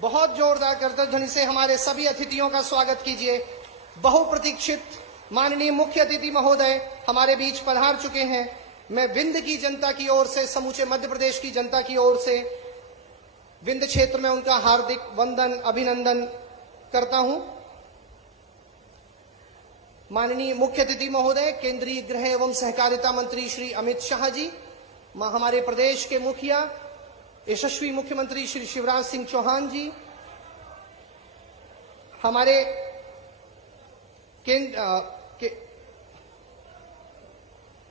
बहुत जोरदार करतब ध्वनि से हमारे सभी अतिथियों का स्वागत कीजिए। बहुप्रतीक्षित माननीय मुख्य अतिथि महोदय हमारे बीच पधार चुके हैं। मैं विंध्य की जनता की ओर से, समूचे मध्य प्रदेश की जनता की ओर से विंध्य क्षेत्र में उनका हार्दिक वंदन, अभिनंदन करता हूं। माननीय मुख्य अतिथि महोदय, केंद्रीय गृह एवं सहकारिता मंत्री श्री अमित शाह जी, हमारे प्रदेश के मुखिया यशस्वी मुख्यमंत्री श्री शिवराज सिंह चौहान जी,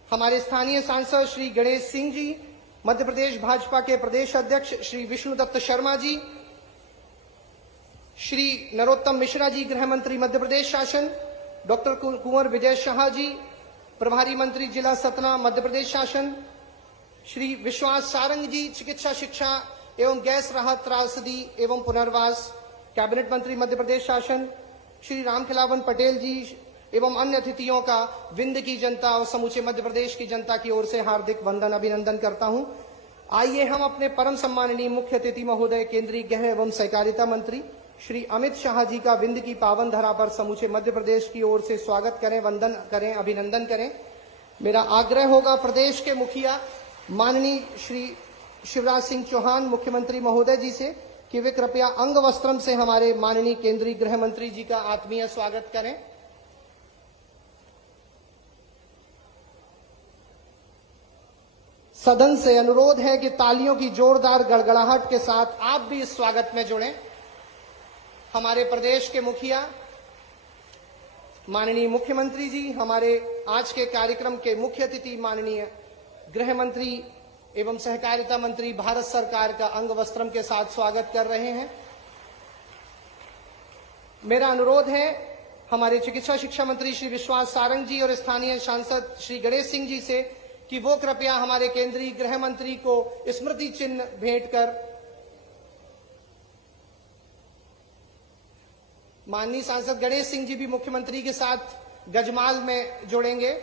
हमारे स्थानीय सांसद श्री गणेश सिंह जी, मध्य प्रदेश भाजपा के प्रदेश अध्यक्ष श्री विष्णुदत्त शर्मा जी, श्री नरोत्तम मिश्रा जी, गृह मंत्री मध्य प्रदेश शासन, डॉक्टर कुंवर विजय शाह जी, प्रभारी मंत्री जिला सतना मध्य प्रदेश शासन, श्री विश्वास सारंग जी, चिकित्सा शिक्षा एवं गैस राहत त्रासदी एवं पुनर्वास कैबिनेट मंत्री मध्य प्रदेश शासन, श्री रामखिलावन पटेल जी एवं अन्य अतिथियों का विंध्य की जनता और समूचे मध्य प्रदेश की जनता की ओर से हार्दिक वंदन, अभिनंदन करता हूं। आइए हम अपने परम सम्माननीय मुख्य अतिथि महोदय, केंद्रीय गृह एवं सहकारिता मंत्री श्री अमित शाह जी का विंध्य की पावन धरा पर समूचे मध्य प्रदेश की ओर से स्वागत करें, वंदन करें, अभिनंदन करें। मेरा आग्रह होगा प्रदेश के मुखिया माननीय श्री शिवराज सिंह चौहान मुख्यमंत्री महोदय जी से कि वे कृपया अंग वस्त्रम से हमारे माननीय केंद्रीय गृह मंत्री जी का आत्मीय स्वागत करें। सदन से अनुरोध है कि तालियों की जोरदार गड़गड़ाहट के साथ आप भी इस स्वागत में जुड़ें। हमारे प्रदेश के मुखिया माननीय मुख्यमंत्री जी हमारे आज के कार्यक्रम के मुख्य अतिथि माननीय गृह मंत्री एवं सहकारिता मंत्री भारत सरकार का अंग वस्त्रम के साथ स्वागत कर रहे हैं। मेरा अनुरोध है हमारे चिकित्सा शिक्षा मंत्री श्री विश्वास सारंग जी और स्थानीय सांसद श्री गणेश सिंह जी से कि वो कृपया हमारे केंद्रीय गृह मंत्री को स्मृति चिन्ह भेंट कर माननीय सांसद गणेश सिंह जी भी मुख्यमंत्री के साथ गजमाल में जुड़ेंगे।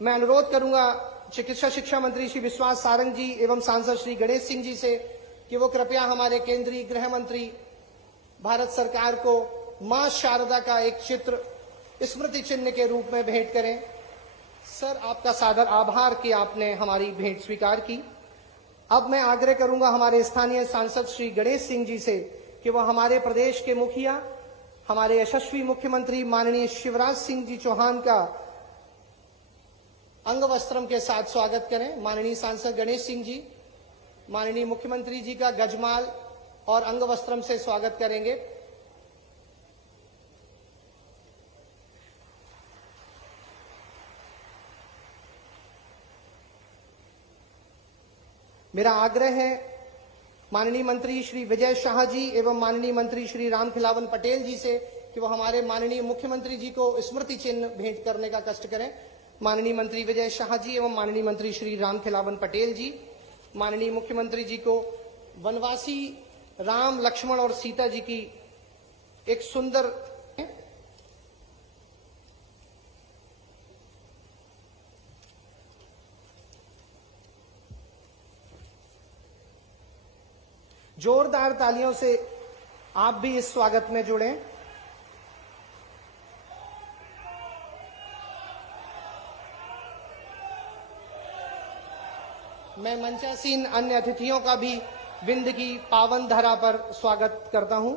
मैं अनुरोध करूंगा चिकित्सा शिक्षा मंत्री श्री विश्वास सारंग जी एवं सांसद श्री गणेश सिंह जी से कि वो कृपया हमारे केंद्रीय गृह मंत्री भारत सरकार को मां शारदा का एक चित्र स्मृति चिन्ह के रूप में भेंट करें। सर, आपका सादर आभार कि आपने हमारी भेंट स्वीकार की। अब मैं आग्रह करूंगा हमारे स्थानीय सांसद श्री गणेश सिंह जी से कि वह हमारे प्रदेश के मुखिया हमारे यशस्वी मुख्यमंत्री माननीय शिवराज सिंह जी चौहान का अंग वस्त्रम के साथ स्वागत करें। माननीय सांसद गणेश सिंह जी माननीय मुख्यमंत्री जी का गजमाल और अंग वस्त्रम से स्वागत करेंगे। मेरा आग्रह है माननीय मंत्री श्री विजय शाह जी एवं माननीय मंत्री श्री रामखिलावन पटेल जी से कि वो हमारे माननीय मुख्यमंत्री जी को स्मृति चिन्ह भेंट करने का कष्ट करें। माननीय मंत्री विजय शाह जी एवं माननीय मंत्री श्री रामखिलावन पटेल जी माननीय मुख्यमंत्री जी को वनवासी राम, लक्ष्मण और सीता जी की एक सुंदर जोरदार तालियों से आप भी इस स्वागत में जुड़ें। मैं मंचासीन अन्य अतिथियों का भी विंध्य की पावन धरा पर स्वागत करता हूं।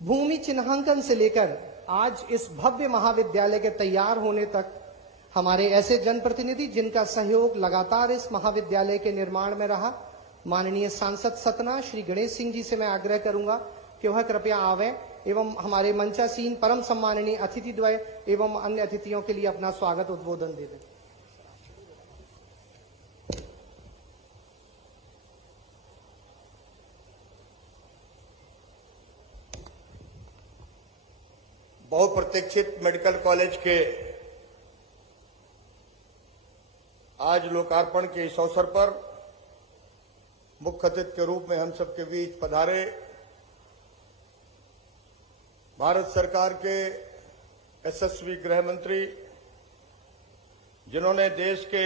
भूमि चिन्हांकन से लेकर आज इस भव्य महाविद्यालय के तैयार होने तक हमारे ऐसे जनप्रतिनिधि जिनका सहयोग लगातार इस महाविद्यालय के निर्माण में रहा, माननीय सांसद सतना श्री गणेश सिंह जी से मैं आग्रह करूंगा कि वह कृपया आवे एवं हमारे मंचासीन परम सम्माननीय अतिथि द्वय एवं अन्य अतिथियों के लिए अपना स्वागत उद्बोधन दे दें। बहुप्रतीक्षित मेडिकल कॉलेज के आज लोकार्पण के इस अवसर पर मुख्य अतिथि के रूप में हम सबके बीच पधारे भारत सरकार के यशस्वी गृह मंत्री, जिन्होंने देश के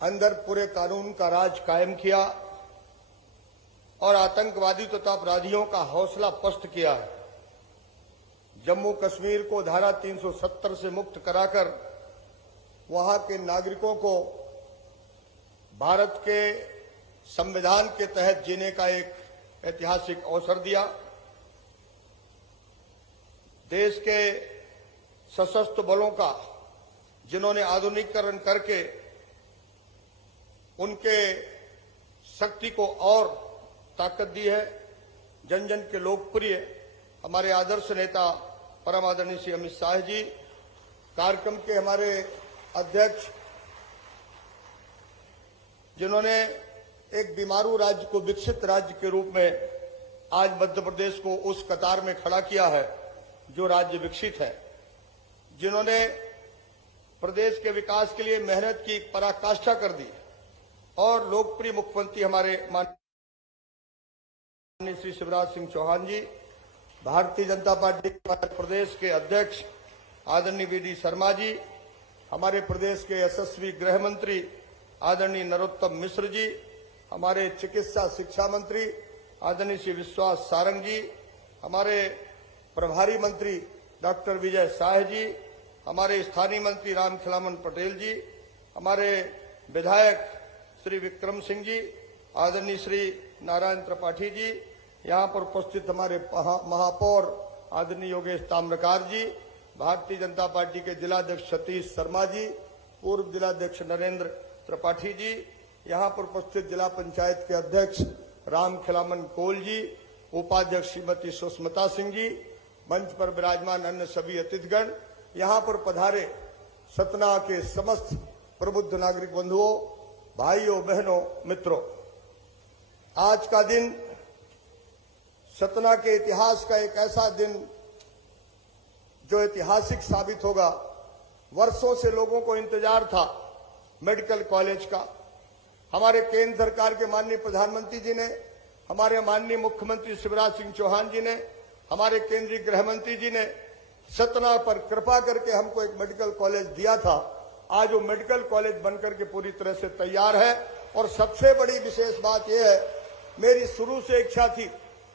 अंदर पूरे कानून का राज कायम किया और आतंकवादी तथा अपराधियों का हौसला पस्त किया है। जम्मू कश्मीर को धारा 370 से मुक्त कराकर वहां के नागरिकों को भारत के संविधान के तहत जीने का एक ऐतिहासिक अवसर दिया। देश के सशस्त्र बलों का जिन्होंने आधुनिकीकरण करके उनके शक्ति को और ताकत दी है। जन जन के लोकप्रिय हमारे आदर्श नेता परम आदरणीय श्री अमित शाह जी, कार्यक्रम के हमारे अध्यक्ष जिन्होंने एक बीमारू राज्य को विकसित राज्य के रूप में आज मध्य प्रदेश को उस कतार में खड़ा किया है जो राज्य विकसित है, जिन्होंने प्रदेश के विकास के लिए मेहनत की पराकाष्ठा कर दी और लोकप्रिय मुख्यमंत्री हमारे माननीय श्री शिवराज सिंह चौहान जी, भारतीय जनता पार्टी के प्रदेश के अध्यक्ष आदरणीय वी.डी. शर्मा जी, हमारे प्रदेश के यशस्वी गृह मंत्री आदरणीय नरोत्तम मिश्र जी, हमारे चिकित्सा शिक्षा मंत्री आदरणीय श्री विश्वास सारंग जी, हमारे प्रभारी मंत्री डॉक्टर विजय शाह जी, हमारे स्थानीय मंत्री राम खिलावन पटेल जी, हमारे विधायक श्री विक्रम सिंह जी, आदरणीय श्री नारायण त्रिपाठी जी, यहाँ पर उपस्थित हमारे महापौर आदरणीय योगेश ताम्रकार जी, भारतीय जनता पार्टी के जिलाध्यक्ष सतीश शर्मा जी, पूर्व जिलाध्यक्ष नरेंद्र त्रिपाठी जी, यहाँ पर उपस्थित जिला पंचायत के अध्यक्ष राम खिलावन कोल जी, उपाध्यक्ष श्रीमती सुष्मिता सिंह जी, मंच पर विराजमान अन्य सभी अतिथिगण, यहाँ पर पधारे सतना के समस्त प्रबुद्ध नागरिक बंधुओं, भाइयों बहनों, मित्रों, आज का दिन सतना के इतिहास का एक ऐसा दिन जो ऐतिहासिक साबित होगा। वर्षों से लोगों को इंतजार था मेडिकल कॉलेज का। हमारे केंद्र सरकार के माननीय प्रधानमंत्री जी ने, हमारे माननीय मुख्यमंत्री शिवराज सिंह चौहान जी ने, हमारे केंद्रीय गृह मंत्री जी ने सतना पर कृपा करके हमको एक मेडिकल कॉलेज दिया था। आज वो मेडिकल कॉलेज बनकर के पूरी तरह से तैयार है और सबसे बड़ी विशेष बात यह है, मेरी शुरू से इच्छा थी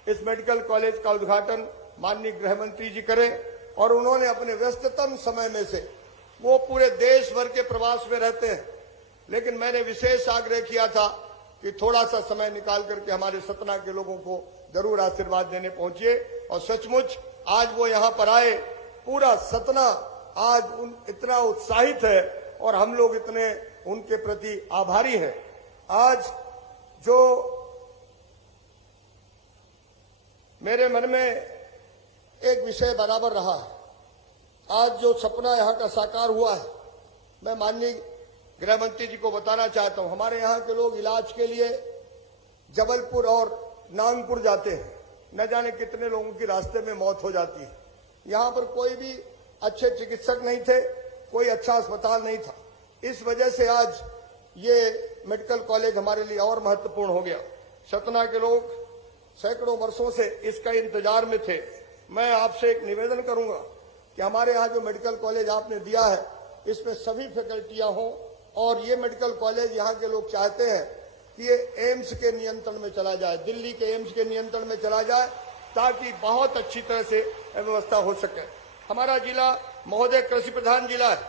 इस मेडिकल कॉलेज का उद्घाटन माननीय गृह मंत्री जी करें और उन्होंने अपने व्यस्ततम समय में से, वो पूरे देश भर के प्रवास में रहते हैं, लेकिन मैंने विशेष आग्रह किया था कि थोड़ा सा समय निकाल करके हमारे सतना के लोगों को जरूर आशीर्वाद देने पहुंचिए। और सचमुच आज वो यहाँ पर आए, पूरा सतना आज इतना उत्साहित है और हम लोग इतने उनके प्रति आभारी हैं। आज जो मेरे मन में एक विषय बराबर रहा है, आज जो सपना यहाँ का साकार हुआ है, मैं माननीय गृह मंत्री जी को बताना चाहता हूं। हमारे यहाँ के लोग इलाज के लिए जबलपुर और नागपुर जाते हैं, न जाने कितने लोगों की रास्ते में मौत हो जाती है। यहाँ पर कोई भी अच्छे चिकित्सक नहीं थे, कोई अच्छा अस्पताल नहीं था। इस वजह से आज ये मेडिकल कॉलेज हमारे लिए और महत्वपूर्ण हो गया। सतना के लोग सैकड़ों वर्षों से इसका इंतजार में थे। मैं आपसे एक निवेदन करूंगा कि हमारे यहाँ जो मेडिकल कॉलेज आपने दिया है, इसमें सभी फैकल्टियां हों और ये मेडिकल कॉलेज यहाँ के लोग चाहते हैं कि ये एम्स के नियंत्रण में चला जाए, दिल्ली के एम्स के नियंत्रण में चला जाए, ताकि बहुत अच्छी तरह से व्यवस्था हो सके। हमारा जिला महोदय कृषि प्रधान जिला है,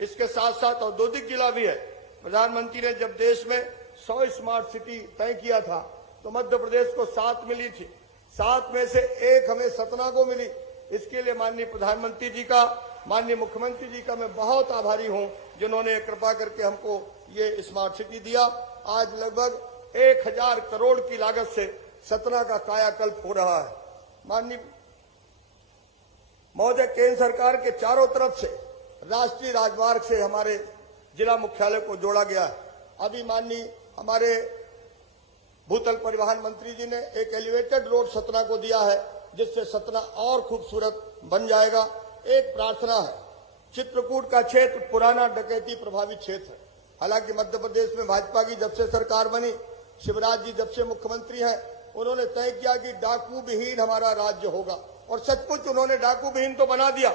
इसके साथ साथ औद्योगिक जिला भी है। प्रधानमंत्री ने जब देश में 100 स्मार्ट सिटी तय किया था तो मध्य प्रदेश को 7 मिली थी, 7 में से 1 हमें सतना को मिली। इसके लिए माननीय प्रधानमंत्री जी का, माननीय मुख्यमंत्री जी का मैं बहुत आभारी हूं, जिन्होंने कृपा करके हमको ये स्मार्ट सिटी दिया। आज लगभग 1000 करोड़ की लागत से सतना का कायाकल्प हो रहा है। माननीय महोदय, केंद्र सरकार के चारों तरफ से राष्ट्रीय राजमार्ग से हमारे जिला मुख्यालय को जोड़ा गया है। अभी माननीय हमारे भूतल परिवहन मंत्री जी ने एक एलिवेटेड रोड सतना को दिया है, जिससे सतना और खूबसूरत बन जाएगा। एक प्रार्थना है, चित्रकूट का क्षेत्र पुराना डकैती प्रभावित क्षेत्र है। हालांकि मध्य प्रदेश में भाजपा की जब से सरकार बनी, शिवराज जी जब से मुख्यमंत्री हैं, उन्होंने तय किया कि डाकू विहीन हमारा राज्य होगा और सचमुच उन्होंने डाकू विहीन तो बना दिया,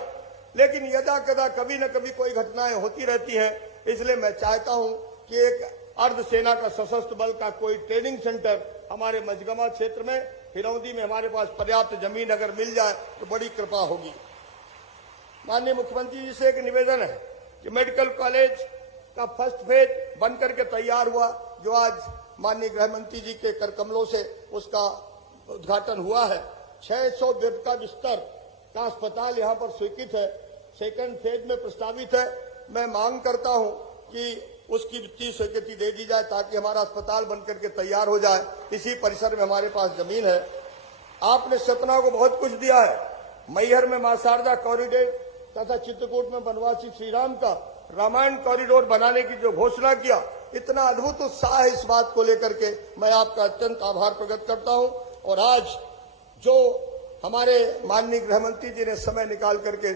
लेकिन यदा कदा कभी न कभी कोई घटनाएं होती रहती हैं। इसलिए मैं चाहता हूं कि एक अर्धसेना का सशस्त्र बल का कोई ट्रेनिंग सेंटर हमारे मझगमा क्षेत्र में, हिरौंदी में हमारे पास पर्याप्त जमीन अगर मिल जाए तो बड़ी कृपा होगी। माननीय मुख्यमंत्री जी से एक निवेदन है कि मेडिकल कॉलेज का फर्स्ट फेज बनकर के तैयार हुआ, जो आज माननीय गृह मंत्री जी के करकमलों से उसका उद्घाटन हुआ है। 600 बेड का बिस्तर का अस्पताल यहां पर स्वीकृत है, सेकंड फेज में प्रस्तावित है। मैं मांग करता हूं कि उसकी वित्तीय स्वीकृति दे दी जाए ताकि हमारा अस्पताल बनकर के तैयार हो जाए। इसी परिसर में हमारे पास जमीन है। आपने सतना को बहुत कुछ दिया है। मैहर में मां शारदा कॉरिडोर तथा चित्रकूट में बनवासी श्री राम का रामायण कॉरिडोर बनाने की जो घोषणा किया, इतना अद्भुत उत्साह है इस बात को लेकर के, मैं आपका अत्यंत आभार प्रकट करता हूं। और आज जो हमारे माननीय गृह मंत्री जी ने समय निकाल करके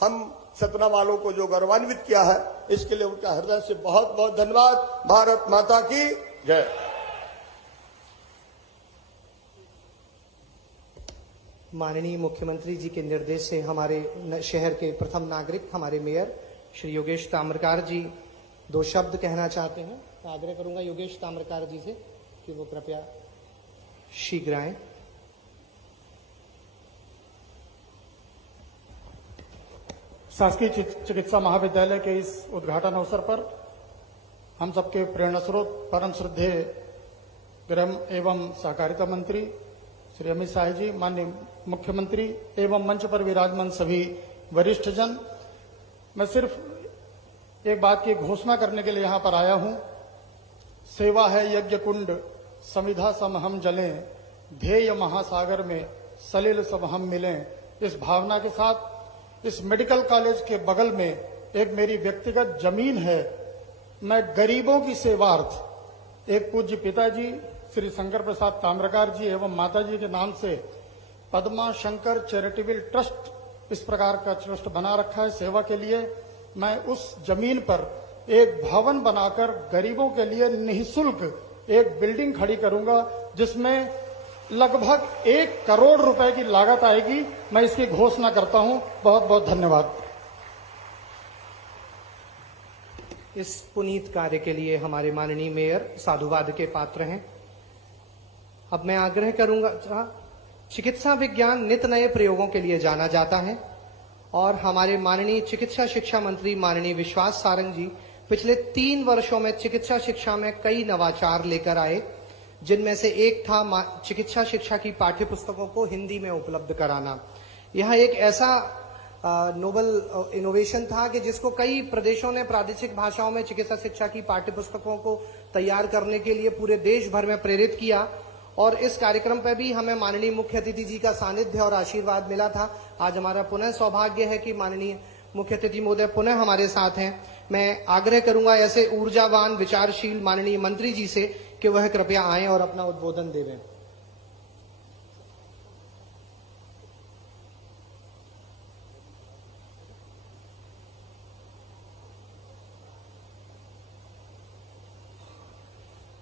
हम सतना वालों को जो गौरवान्वित किया है, इसके लिए उनका हृदय से बहुत बहुत धन्यवाद। भारत माता की जय। माननीय मुख्यमंत्री जी के निर्देश से हमारे शहर के प्रथम नागरिक हमारे मेयर श्री योगेश ताम्रकार जी 2 शब्द कहना चाहते हैं। मैं आग्रह करूंगा योगेश ताम्रकार जी से कि वो कृपया शीघ्र आएं। शासकीय चिकित्सा महाविद्यालय के इस उद्घाटन अवसर पर हम सबके प्रेरणा स्रोत परम श्रद्धेय गृह एवं सहकारिता मंत्री श्री अमित शाह जी, माननीय मुख्यमंत्री एवं मंच पर विराजमान सभी वरिष्ठ जन, मैं सिर्फ एक बात की घोषणा करने के लिए यहां पर आया हूं। सेवा है यज्ञ कुंड, समिधा सम हम जलें, ध्येय महासागर में सलिल सब हम मिलें। इस भावना के साथ इस मेडिकल कॉलेज के बगल में एक मेरी व्यक्तिगत जमीन है। मैं गरीबों की सेवार्थ एक पूज्य पिताजी श्री शंकर प्रसाद ताम्रकार जी एवं माताजी के नाम से पद्मा शंकर चैरिटेबल ट्रस्ट इस प्रकार का ट्रस्ट बना रखा है सेवा के लिए। मैं उस जमीन पर एक भवन बनाकर गरीबों के लिए निःशुल्क एक बिल्डिंग खड़ी करूंगा, जिसमें लगभग 1 करोड़ रुपए की लागत आएगी। मैं इसकी घोषणा करता हूं। बहुत बहुत धन्यवाद। इस पुनीत कार्य के लिए हमारे माननीय मेयर साधुवाद के पात्र हैं। अब मैं आग्रह करूंगा, चिकित्सा विज्ञान नित नए प्रयोगों के लिए जाना जाता है और हमारे माननीय चिकित्सा शिक्षा मंत्री माननीय विश्वास सारंग जी पिछले 3 वर्षों में चिकित्सा शिक्षा में कई नवाचार लेकर आए, जिनमें से एक था चिकित्सा शिक्षा की पाठ्य पुस्तकों को हिंदी में उपलब्ध कराना। यह एक ऐसा नोबल इनोवेशन था कि जिसको कई प्रदेशों ने प्रादेशिक भाषाओं में चिकित्सा शिक्षा की पाठ्य पुस्तकों को तैयार करने के लिए पूरे देश भर में प्रेरित किया। और इस कार्यक्रम पर भी हमें माननीय मुख्य अतिथि जी का सानिध्य और आशीर्वाद मिला था। आज हमारा पुनः सौभाग्य है कि माननीय मुख्य अतिथि महोदय पुनः हमारे साथ हैं। मैं आग्रह करूंगा ऐसे ऊर्जावान विचारशील माननीय मंत्री जी से कि वह कृपया आएं और अपना उद्बोधन देवें।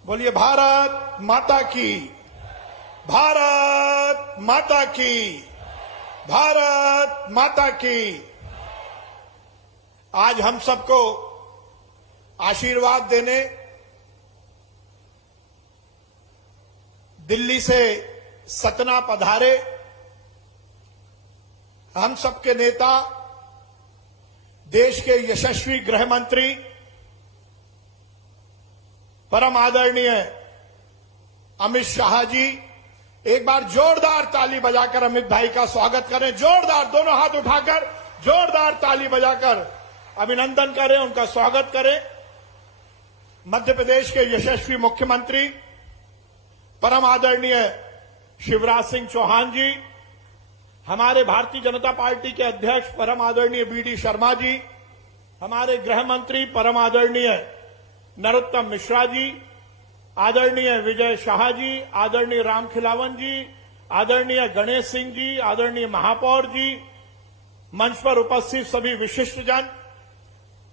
बोलिए भारत माता की, भारत माता की, भारत माता की। आज हम सबको आशीर्वाद देने दिल्ली से सतना पधारे हम सबके नेता, देश के यशस्वी गृह मंत्री, परम आदरणीय अमित शाह जी। एक बार जोरदार ताली बजाकर अमित भाई का स्वागत करें। जोरदार, दोनों हाथ उठाकर जोरदार ताली बजाकर अभिनंदन करें, उनका स्वागत करें। मध्य प्रदेश के यशस्वी मुख्यमंत्री परम आदरणीय शिवराज सिंह चौहान जी, हमारे भारतीय जनता पार्टी के अध्यक्ष परम आदरणीय बीडी शर्मा जी, हमारे गृह मंत्री परम आदरणीय नरोत्तम मिश्रा जी, आदरणीय विजय शाह जी, आदरणीय राम खिलावन जी, आदरणीय गणेश सिंह जी, आदरणीय महापौर जी, मंच पर उपस्थित सभी विशिष्ट जन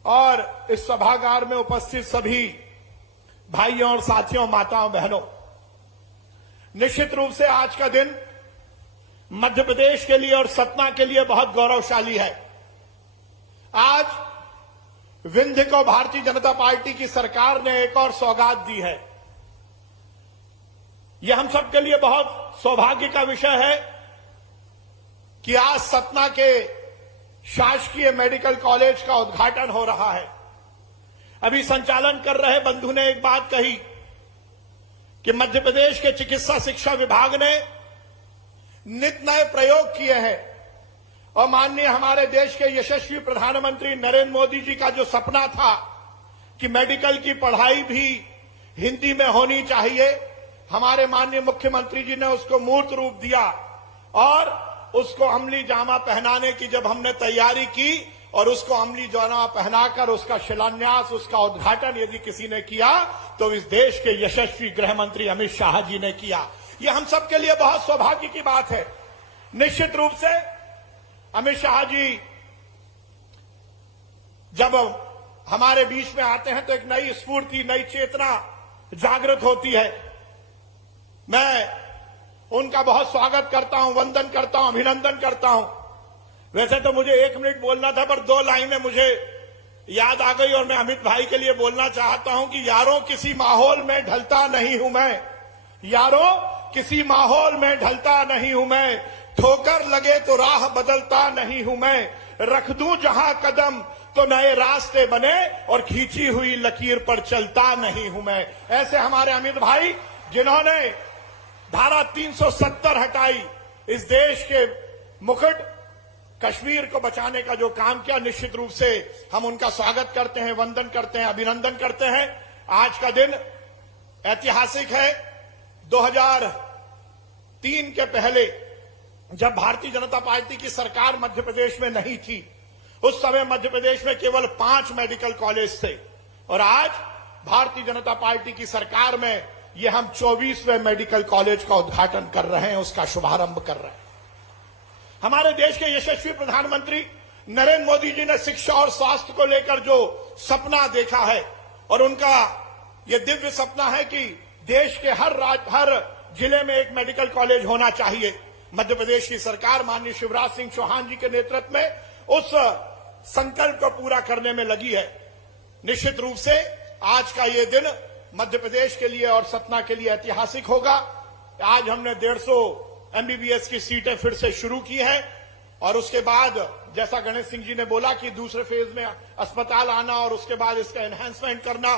और इस सभागार में उपस्थित सभी भाइयों और साथियों, माताओं बहनों, निश्चित रूप से आज का दिन मध्य प्रदेश के लिए और सतना के लिए बहुत गौरवशाली है। आज विंध्य को भारतीय जनता पार्टी की सरकार ने एक और सौगात दी है। यह हम सबके लिए बहुत सौभाग्य का विषय है कि आज सतना के शासकीय मेडिकल कॉलेज का उद्घाटन हो रहा है। अभी संचालन कर रहे बंधु ने एक बात कही कि मध्य प्रदेश के चिकित्सा शिक्षा विभाग ने नित नए प्रयोग किए हैं और माननीय हमारे देश के यशस्वी प्रधानमंत्री नरेंद्र मोदी जी का जो सपना था कि मेडिकल की पढ़ाई भी हिंदी में होनी चाहिए, हमारे माननीय मुख्यमंत्री जी ने उसको मूर्त रूप दिया और उसको अमली जामा पहनाने की जब हमने तैयारी की और उसको अमली जामा पहनाकर उसका शिलान्यास, उसका उद्घाटन यदि किसी ने किया तो इस देश के यशस्वी गृह मंत्री अमित शाह जी ने किया। यह हम सबके लिए बहुत सौभाग्य की बात है। निश्चित रूप से अमित शाह जी जब हमारे बीच में आते हैं तो एक नई स्फूर्ति, नई चेतना जागृत होती है। मैं उनका बहुत स्वागत करता हूं, वंदन करता हूं, अभिनंदन करता हूं। वैसे तो मुझे 1 मिनट बोलना था पर 2 लाइनें मुझे याद आ गई और मैं अमित भाई के लिए बोलना चाहता हूं कि यारों किसी माहौल में ढलता नहीं हूं मैं, यारों किसी माहौल में ढलता नहीं हूं मैं, ठोकर लगे तो राह बदलता नहीं हूं मैं, रख दूं जहां कदम तो नए रास्ते बने और खींची हुई लकीर पर चलता नहीं हूं मैं। ऐसे हमारे अमित भाई जिन्होंने धारा 370 हटाई, इस देश के मुकुट कश्मीर को बचाने का जो काम किया, निश्चित रूप से हम उनका स्वागत करते हैं, वंदन करते हैं, अभिनंदन करते हैं। आज का दिन ऐतिहासिक है। 2003 के पहले जब भारतीय जनता पार्टी की सरकार मध्य प्रदेश में नहीं थी, उस समय मध्य प्रदेश में केवल 5 मेडिकल कॉलेज थे और आज भारतीय जनता पार्टी की सरकार में ये हम 24वें मेडिकल कॉलेज का उद्घाटन कर रहे हैं, उसका शुभारंभ कर रहे हैं। हमारे देश के यशस्वी प्रधानमंत्री नरेंद्र मोदी जी ने शिक्षा और स्वास्थ्य को लेकर जो सपना देखा है और उनका यह दिव्य सपना है कि देश के हर जिले में एक मेडिकल कॉलेज होना चाहिए। मध्य प्रदेश की सरकार माननीय शिवराज सिंह चौहान जी के नेतृत्व में उस संकल्प को पूरा करने में लगी है। निश्चित रूप से आज का ये दिन मध्य प्रदेश के लिए और सतना के लिए ऐतिहासिक होगा। आज हमने 150 एमबीबीएस की सीटें फिर से शुरू की हैं और उसके बाद जैसा गणेश सिंह जी ने बोला कि दूसरे फेज में अस्पताल आना और उसके बाद इसका एनहांसमेंट करना,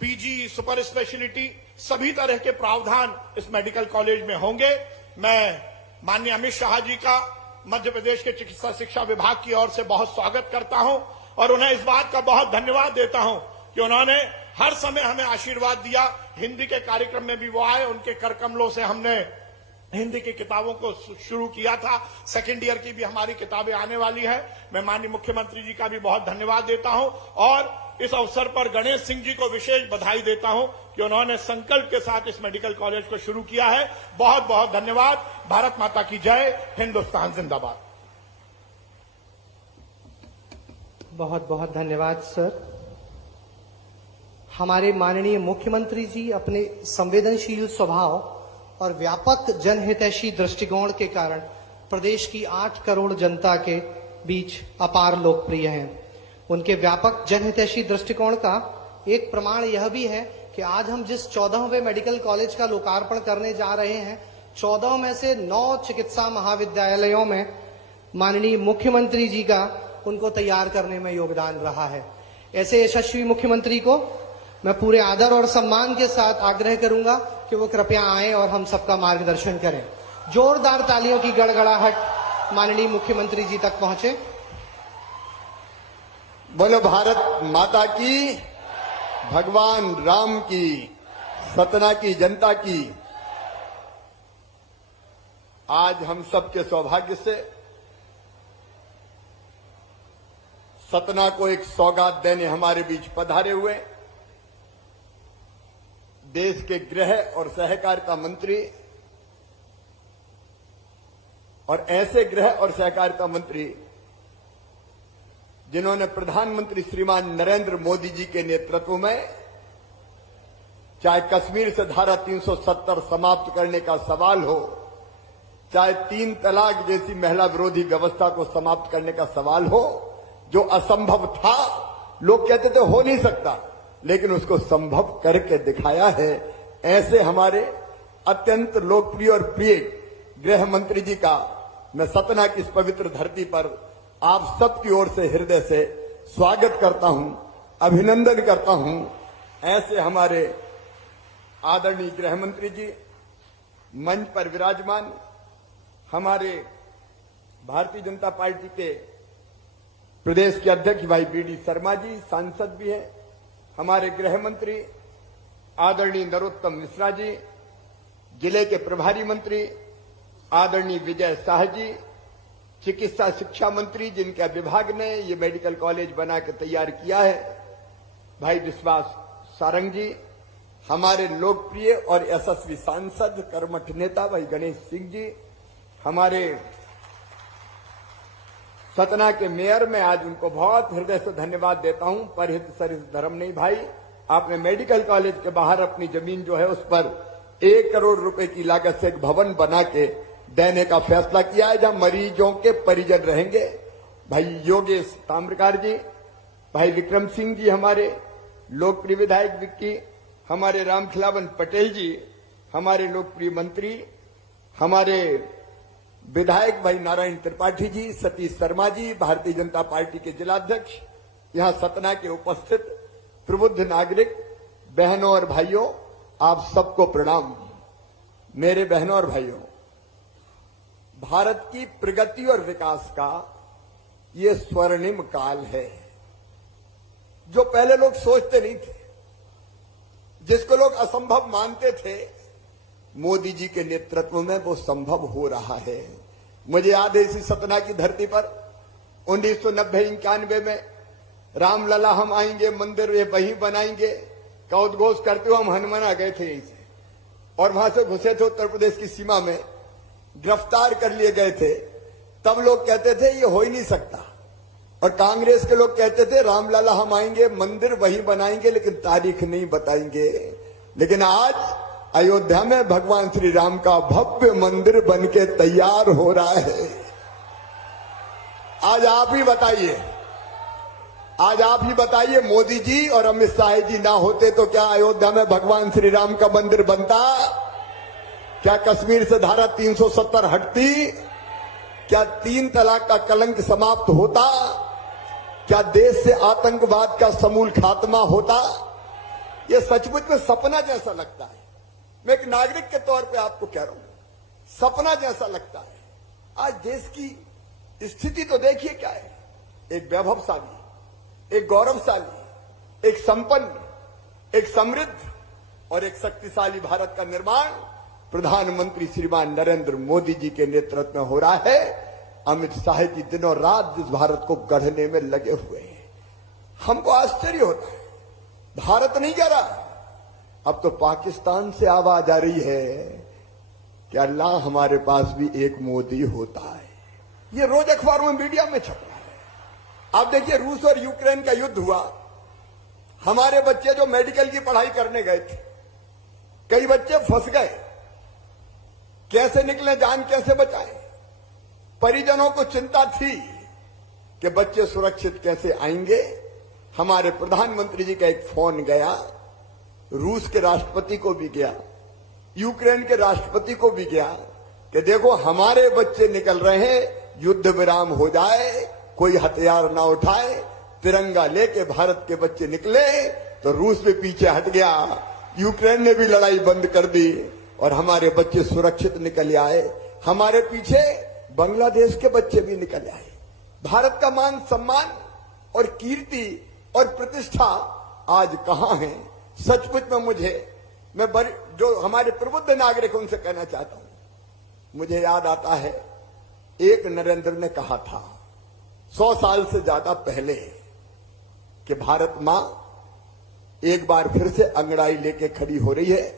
पीजी, सुपर स्पेशलिटी, सभी तरह के प्रावधान इस मेडिकल कॉलेज में होंगे। मैं माननीय अमित शाह जी का मध्य प्रदेश के चिकित्सा शिक्षा विभाग की ओर से बहुत स्वागत करता हूं और उन्हें इस बात का बहुत धन्यवाद देता हूं कि उन्होंने हर समय हमें आशीर्वाद दिया। हिंदी के कार्यक्रम में भी वो आए, उनके कर कमलों से हमने हिंदी की किताबों को शुरू किया था। सेकेंड ईयर की भी हमारी किताबें आने वाली है। मैं माननीय मुख्यमंत्री जी का भी बहुत धन्यवाद देता हूं और इस अवसर पर गणेश सिंह जी को विशेष बधाई देता हूं कि उन्होंने संकल्प के साथ इस मेडिकल कॉलेज को शुरू किया है। बहुत बहुत धन्यवाद। भारत माता की जय, हिंदुस्तान जिंदाबाद। बहुत बहुत धन्यवाद सर। हमारे माननीय मुख्यमंत्री जी अपने संवेदनशील स्वभाव और व्यापक जनहितैषी दृष्टिकोण के कारण प्रदेश की 8 करोड़ जनता के बीच अपार लोकप्रिय हैं। उनके व्यापक जनहितैषी दृष्टिकोण का एक प्रमाण यह भी है कि आज हम जिस 14वें मेडिकल कॉलेज का लोकार्पण करने जा रहे हैं, 14 में से 9 चिकित्सा महाविद्यालयों में माननीय मुख्यमंत्री जी का उनको तैयार करने में योगदान रहा है। ऐसे यशस्वी मुख्यमंत्री को मैं पूरे आदर और सम्मान के साथ आग्रह करूंगा कि वो कृपया आएं और हम सबका मार्गदर्शन करें। जोरदार तालियों की गड़गड़ाहट माननीय मुख्यमंत्री जी तक पहुंचे। बोलो भारत माता की, भगवान राम की, सतना की जनता की। आज हम सबके सौभाग्य से सतना को एक सौगात देने हमारे बीच पधारे हुए देश के गृह और सहकारिता मंत्री और ऐसे गृह और सहकारिता मंत्री जिन्होंने प्रधानमंत्री श्रीमान नरेंद्र मोदी जी के नेतृत्व में चाहे कश्मीर से धारा 370 समाप्त करने का सवाल हो, चाहे 3 तलाक जैसी महिला विरोधी व्यवस्था को समाप्त करने का सवाल हो, जो असंभव था लोग कहते थे हो नहीं सकता, लेकिन उसको संभव करके दिखाया है। ऐसे हमारे अत्यंत लोकप्रिय और प्रिय गृह मंत्री जी का मैं सतना की इस पवित्र धरती पर आप सबकी ओर से हृदय से स्वागत करता हूं, अभिनंदन करता हूं। ऐसे हमारे आदरणीय गृह मंत्री जी मंच पर विराजमान, हमारे भारतीय जनता पार्टी के प्रदेश के अध्यक्ष भाई बीडी शर्मा जी सांसद भी हैं, हमारे गृह मंत्री आदरणीय नरोत्तम मिश्रा जी, जिले के प्रभारी मंत्री आदरणीय विजय शाह जी, चिकित्सा शिक्षा मंत्री जिनका विभाग ने ये मेडिकल कॉलेज बना के तैयार किया है भाई विश्वास सारंग जी, हमारे लोकप्रिय और यशस्वी सांसद कर्मठ नेता भाई गणेश सिंह जी, हमारे सतना के मेयर, मैं आज उनको बहुत हृदय से धन्यवाद देता हूं। परहित सरित धर्म नहीं भाई, आपने मेडिकल कॉलेज के बाहर अपनी जमीन जो है उस पर 1 करोड़ रुपए की लागत से एक भवन बना के देने का फैसला किया है, जहां मरीजों के परिजन रहेंगे। भाई योगेश ताम्रकार जी, भाई विक्रम सिंह जी, हमारे लोकप्रिय विधायक विक्की, हमारे रामखिलावन पटेल जी, हमारे लोकप्रिय मंत्री, हमारे विधायक भाई नारायण त्रिपाठी जी, सतीश शर्मा जी, भारतीय जनता पार्टी के जिलाध्यक्ष, यहां सतना के उपस्थित प्रबुद्ध नागरिक, बहनों और भाइयों, आप सबको प्रणाम। मेरे बहनों और भाइयों, भारत की प्रगति और विकास का ये स्वर्णिम काल है, जो पहले लोग सोचते नहीं थे, जिसको लोग असंभव मानते थे, मोदी जी के नेतृत्व में वो संभव हो रहा है। मुझे याद है इसी सतना की धरती पर 1990-91 में रामलला हम आएंगे, मंदिर ये वहीं बनाएंगे का उद्घोष करते हुए हम हनुमाना गए थे यहीं से, और वहां से घुसे थे उत्तर प्रदेश की सीमा में, गिरफ्तार कर लिए गए थे। तब लोग कहते थे ये हो ही नहीं सकता, और कांग्रेस के लोग कहते थे रामलला हम आएंगे, मंदिर वहीं बनाएंगे, लेकिन तारीख नहीं बताएंगे। लेकिन आज अयोध्या में भगवान श्री राम का भव्य मंदिर बनके तैयार हो रहा है। आज आप ही बताइए, आज आप ही बताइए, मोदी जी और अमित शाह जी ना होते तो क्या अयोध्या में भगवान श्री राम का मंदिर बनता? क्या कश्मीर से धारा 370 हटती? क्या 3 तलाक का कलंक समाप्त होता? क्या देश से आतंकवाद का समूल खात्मा होता? यह सचमुच में सपना जैसा लगता है। मैं एक नागरिक के तौर पे आपको कह रहा हूं, सपना जैसा लगता है। आज देश की स्थिति तो देखिए क्या है, एक वैभवशाली, एक गौरवशाली, एक संपन्न, एक समृद्ध और एक शक्तिशाली भारत का निर्माण प्रधानमंत्री श्रीमान नरेंद्र मोदी जी के नेतृत्व में हो रहा है। अमित शाह जी दिनों रात जिस भारत को गढ़ने में लगे हुए हैं, हमको आश्चर्य होता है। भारत नहीं कह रहा, अब तो पाकिस्तान से आवाज आ रही है कि अल्लाह हमारे पास भी एक मोदी होता है। ये रोज अखबारों में, मीडिया में छप रहा है। आप देखिए, रूस और यूक्रेन का युद्ध हुआ, हमारे बच्चे जो मेडिकल की पढ़ाई करने गए थे, कई बच्चे फंस गए, कैसे निकले, जान कैसे बचाए? परिजनों को चिंता थी कि बच्चे सुरक्षित कैसे आएंगे। हमारे प्रधानमंत्री जी का एक फोन गया, रूस के राष्ट्रपति को भी गया, यूक्रेन के राष्ट्रपति को भी गया कि देखो हमारे बच्चे निकल रहे हैं, युद्ध विराम हो जाए, कोई हथियार ना उठाए, तिरंगा लेके भारत के बच्चे निकले। तो रूस भी पीछे हट गया, यूक्रेन ने भी लड़ाई बंद कर दी और हमारे बच्चे सुरक्षित निकल आए। हमारे पीछे बांग्लादेश के बच्चे भी निकल आए। भारत का मान सम्मान और कीर्ति और प्रतिष्ठा आज कहां है? सचमुच में मैं जो हमारे प्रबुद्ध नागरिक उनसे कहना चाहता हूं, मुझे याद आता है एक नरेंद्र ने कहा था 100 साल से ज्यादा पहले कि भारत मां एक बार फिर से अंगड़ाई लेके खड़ी हो रही है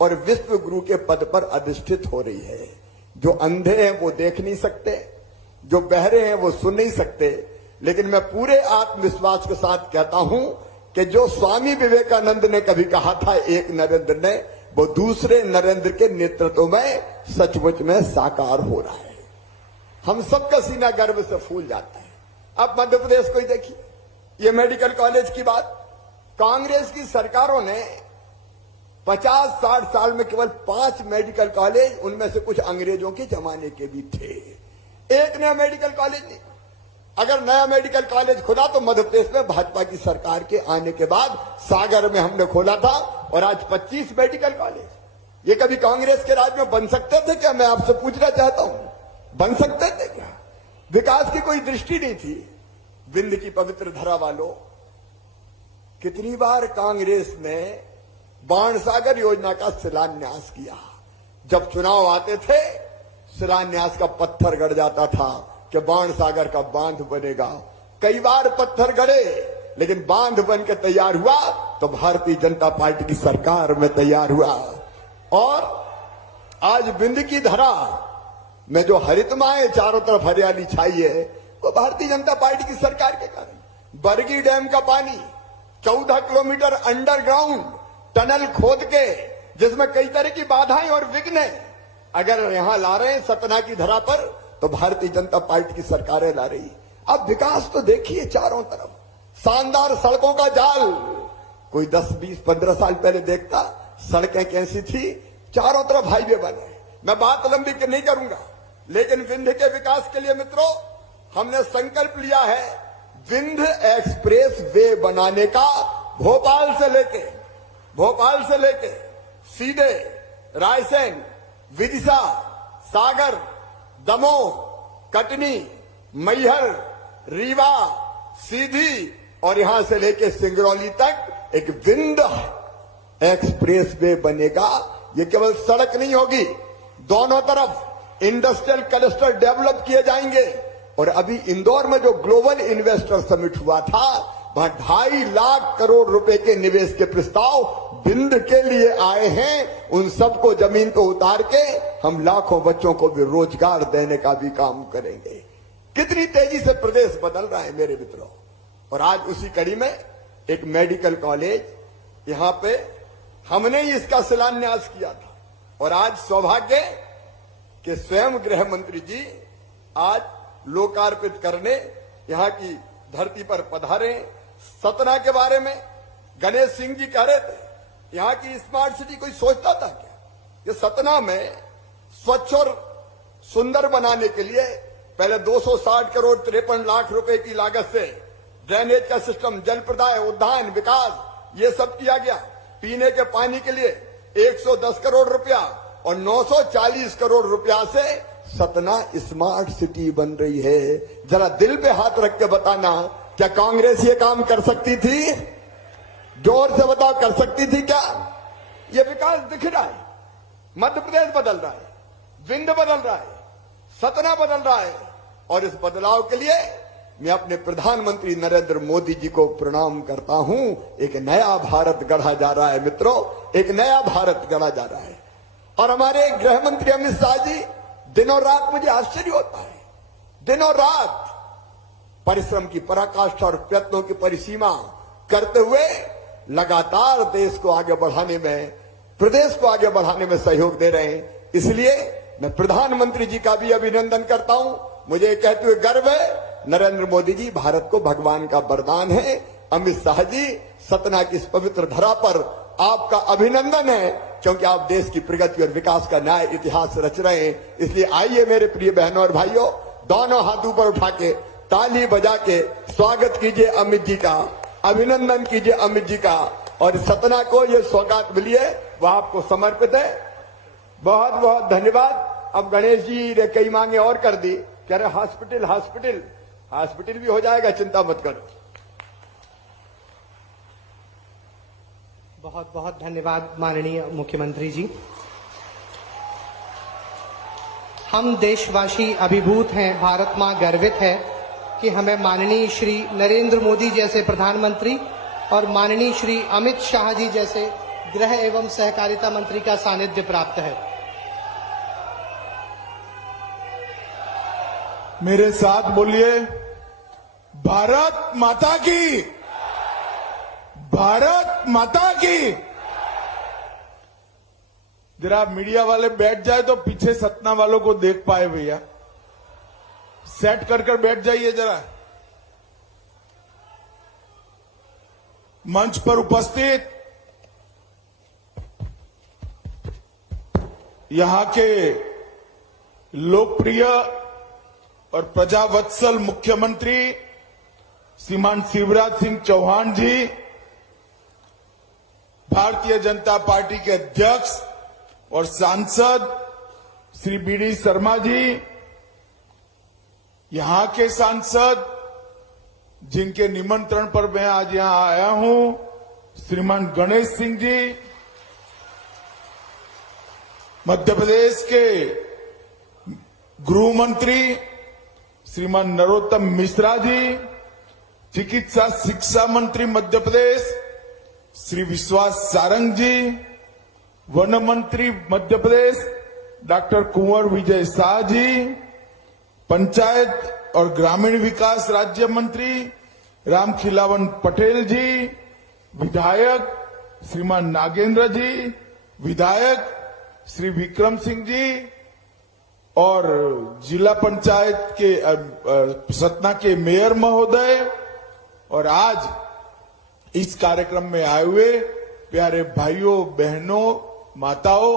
और विश्व गुरु के पद पर अधिष्ठित हो रही है। जो अंधे हैं वो देख नहीं सकते, जो बहरे हैं वो सुन नहीं सकते, लेकिन मैं पूरे आत्मविश्वास के साथ कहता हूं कि जो स्वामी विवेकानंद ने कभी कहा था एक नरेंद्र ने, वो दूसरे नरेंद्र के नेतृत्व में सचमुच में साकार हो रहा है। हम सबका सीना गर्व से फूल जाता है। अब मध्य प्रदेश को ही देखिए, ये मेडिकल कॉलेज की बात, कांग्रेस की सरकारों ने 50-60 साल में केवल 5 मेडिकल कॉलेज, उनमें से कुछ अंग्रेजों के जमाने के भी थे, एक नया मेडिकल कॉलेज नहीं। अगर नया मेडिकल कॉलेज खुला तो मध्य प्रदेश में भाजपा की सरकार के आने के बाद सागर में हमने खोला था, और आज 25 मेडिकल कॉलेज। ये कभी कांग्रेस के राज में बन सकते थे क्या? मैं आपसे पूछना चाहता हूं, बन सकते थे क्या? विकास की कोई दृष्टि नहीं थी। विंध्य की पवित्र धरा वालों, कितनी बार कांग्रेस ने बाणसागर योजना का शिलान्यास किया। जब चुनाव आते थे शिलान्यास का पत्थर गड़ जाता था कि बाणसागर का बांध बनेगा। कई बार पत्थर गड़े, लेकिन बांध बन के तैयार हुआ तो भारतीय जनता पार्टी की सरकार में तैयार हुआ। और आज विंध्य की धरा में जो हरितमाएं चारों तरफ हरियाली छाई है, वो भारतीय जनता पार्टी की सरकार के कारण। बरगी डैम का पानी 14 किलोमीटर अंडरग्राउंड टनल खोद के, जिसमें कई तरह की बाधाएं और विघ्न अगर यहां ला रहे हैं सतना की धरा पर, तो भारतीय जनता पार्टी की सरकारें ला रही। अब विकास तो देखिए चारों तरफ, शानदार सड़कों का जाल। कोई 10, 20, 15 साल पहले देखता सड़कें कैसी थी, चारों तरफ हाईवे बने। मैं बात लंबी नहीं करूंगा, लेकिन विंध्य के विकास के लिए मित्रों हमने संकल्प लिया है विंध्य एक्सप्रेस वे बनाने का। भोपाल से लेके सीधे रायसेन, विदिशा, सागर, दमोह, कटनी, मैहर, रीवा, सीधी और यहां से लेके सिंगरौली तक एक विंध्य एक्सप्रेस वे बनेगा। ये केवल सड़क नहीं होगी, दोनों तरफ इंडस्ट्रियल क्लस्टर डेवलप किए जाएंगे। और अभी इंदौर में जो ग्लोबल इन्वेस्टर समिट हुआ था, वहां 2.5 लाख करोड़ रुपए के निवेश के प्रस्ताव विंध्य के लिए आए हैं। उन सबको जमीन को उतार के हम लाखों बच्चों को भी रोजगार देने का भी काम करेंगे। कितनी तेजी से प्रदेश बदल रहा है मेरे मित्रों। और आज उसी कड़ी में एक मेडिकल कॉलेज यहां पे हमने ही इसका शिलान्यास किया था। और आज सौभाग्य कि स्वयं गृह मंत्री जी आज लोकार्पित करने यहां की धरती पर पधारे। सतना के बारे में गणेश सिंह जी कह रहे थे, यहां की स्मार्ट सिटी कोई सोचता था क्या? ये सतना में स्वच्छ और सुंदर बनाने के लिए पहले 260 करोड़ 53 लाख रुपए की लागत से ड्रेनेज का सिस्टम, जल प्रदाय, उद्यान विकास, ये सब किया गया। पीने के पानी के लिए 110 करोड़ रुपया और 940 करोड़ रुपया से सतना स्मार्ट सिटी बन रही है। जरा दिल पे हाथ रख के बताना, क्या कांग्रेस ये काम कर सकती थी? जोर से बताओ, कर सकती थी क्या? ये विकास दिख रहा है। मध्य प्रदेश बदल रहा है, विंध्य बदल रहा है, सतना बदल रहा है। और इस बदलाव के लिए मैं अपने प्रधानमंत्री नरेंद्र मोदी जी को प्रणाम करता हूं। एक नया भारत गढ़ा जा रहा है मित्रों, एक नया भारत गढ़ा जा रहा है। और हमारे गृह मंत्री अमित शाह जी, दिनों रात मुझे आश्चर्य होता है, दिनों रात परिश्रम की पराकाष्ठा और प्रयत्नों की परिसीमा करते हुए लगातार देश को आगे बढ़ाने में, प्रदेश को आगे बढ़ाने में सहयोग दे रहे हैं। इसलिए मैं प्रधानमंत्री जी का भी अभिनंदन करता हूं। मुझे कहते हुए गर्व है, नरेंद्र मोदी जी भारत को भगवान का वरदान है। अमित शाह जी, सतना की इस पवित्र धरा पर आपका अभिनंदन है, क्योंकि आप देश की प्रगति और विकास का नया इतिहास रच रहे हैं। इसलिए आइए मेरे प्रिय बहनों और भाइयों, दोनों हाथ ऊपर उठा के ताली बजा के स्वागत कीजिए अमित जी का, अभिनंदन कीजिए अमित जी का। और सतना को ये सौगात मिली है, वह आपको समर्पित है। बहुत बहुत धन्यवाद। अब गणेश जी ने कई मांगे और कर दी, कह रहे हॉस्पिटल हॉस्पिटल हॉस्पिटल भी हो जाएगा, चिंता मत करो। बहुत बहुत धन्यवाद माननीय मुख्यमंत्री जी। हम देशवासी अभिभूत हैं, भारत मां गर्वित है कि हमें माननीय श्री नरेंद्र मोदी जैसे प्रधानमंत्री और माननीय श्री अमित शाह जी जैसे गृह एवं सहकारिता मंत्री का सानिध्य प्राप्त है। मेरे साथ बोलिए, भारत माता की, भारत माता की। जरा मीडिया वाले बैठ जाए तो पीछे सतना वालों को देख पाए भैया, सेट कर बैठ जाइए जरा। मंच पर उपस्थित यहां के लोकप्रिय और प्रजावत्सल मुख्यमंत्री श्रीमान शिवराज सिंह चौहान जी, भारतीय जनता पार्टी के अध्यक्ष और सांसद श्री बीडी शर्मा जी, यहां के सांसद जिनके निमंत्रण पर मैं आज यहां आया हूं, श्रीमान गणेश सिंह जी, मध्य प्रदेश के गृह मंत्री श्रीमान नरोत्तम मिश्रा जी, चिकित्सा शिक्षा मंत्री मध्य प्रदेश श्री विश्वास सारंग जी, वन मंत्री मध्य प्रदेश डॉक्टर कुंवर विजय शाह जी, पंचायत और ग्रामीण विकास राज्य मंत्री रामखिलावन पटेल जी, विधायक श्रीमान नागेंद्र जी, विधायक श्री विक्रम सिंह जी और जिला पंचायत के सतना के मेयर महोदय और आज इस कार्यक्रम में आए हुए प्यारे भाइयों, बहनों, माताओं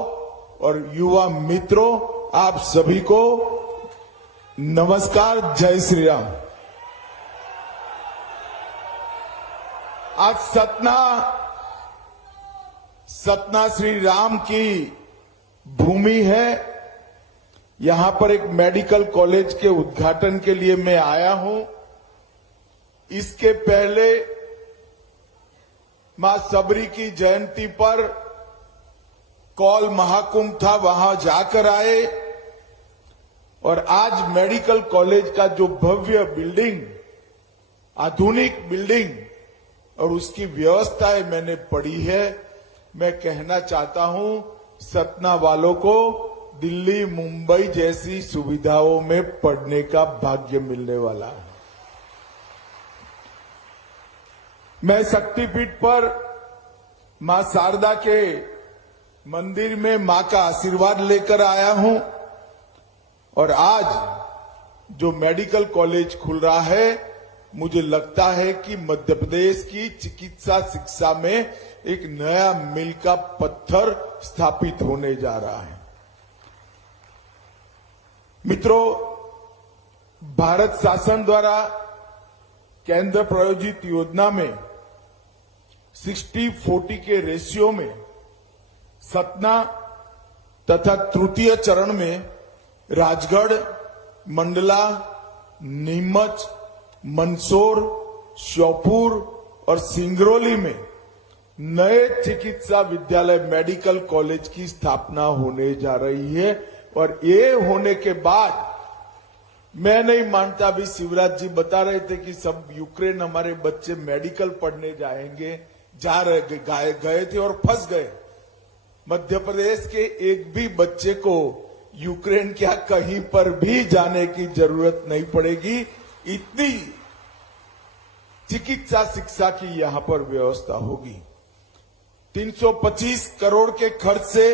और युवा मित्रों, आप सभी को नमस्कार, जय श्री राम। आज सतना श्री राम की भूमि है। यहां पर एक मेडिकल कॉलेज के उद्घाटन के लिए मैं आया हूं। इसके पहले मां सबरी की जयंती पर कौल महाकुंभ था, वहां जाकर आए और आज मेडिकल कॉलेज का जो भव्य बिल्डिंग, आधुनिक बिल्डिंग और उसकी व्यवस्थाएं मैंने पढ़ी है। मैं कहना चाहता हूं सतना वालों को दिल्ली, मुंबई जैसी सुविधाओं में पढ़ने का भाग्य मिलने वाला है। मैं शक्तिपीठ पर मां शारदा के मंदिर में मां का आशीर्वाद लेकर आया हूं और आज जो मेडिकल कॉलेज खुल रहा है, मुझे लगता है कि मध्य प्रदेश की चिकित्सा शिक्षा में एक नया मील का पत्थर स्थापित होने जा रहा है। मित्रों, भारत शासन द्वारा केंद्र प्रायोजित योजना में 60-40 के रेशियो में सतना तथा तृतीय चरण में राजगढ़, मंडला, नीमच, मंदसौर, श्योपुर और सिंगरौली में नए चिकित्सा विद्यालय मेडिकल कॉलेज की स्थापना होने जा रही है और ये होने के बाद मैं नहीं मानता, अभी शिवराज जी बता रहे थे कि सब यूक्रेन हमारे बच्चे मेडिकल पढ़ने जाएंगे, गए थे और फंस गए। मध्य प्रदेश के एक भी बच्चे को यूक्रेन क्या कहीं पर भी जाने की जरूरत नहीं पड़ेगी। इतनी चिकित्सा शिक्षा की यहां पर व्यवस्था होगी। 325 करोड़ के खर्च से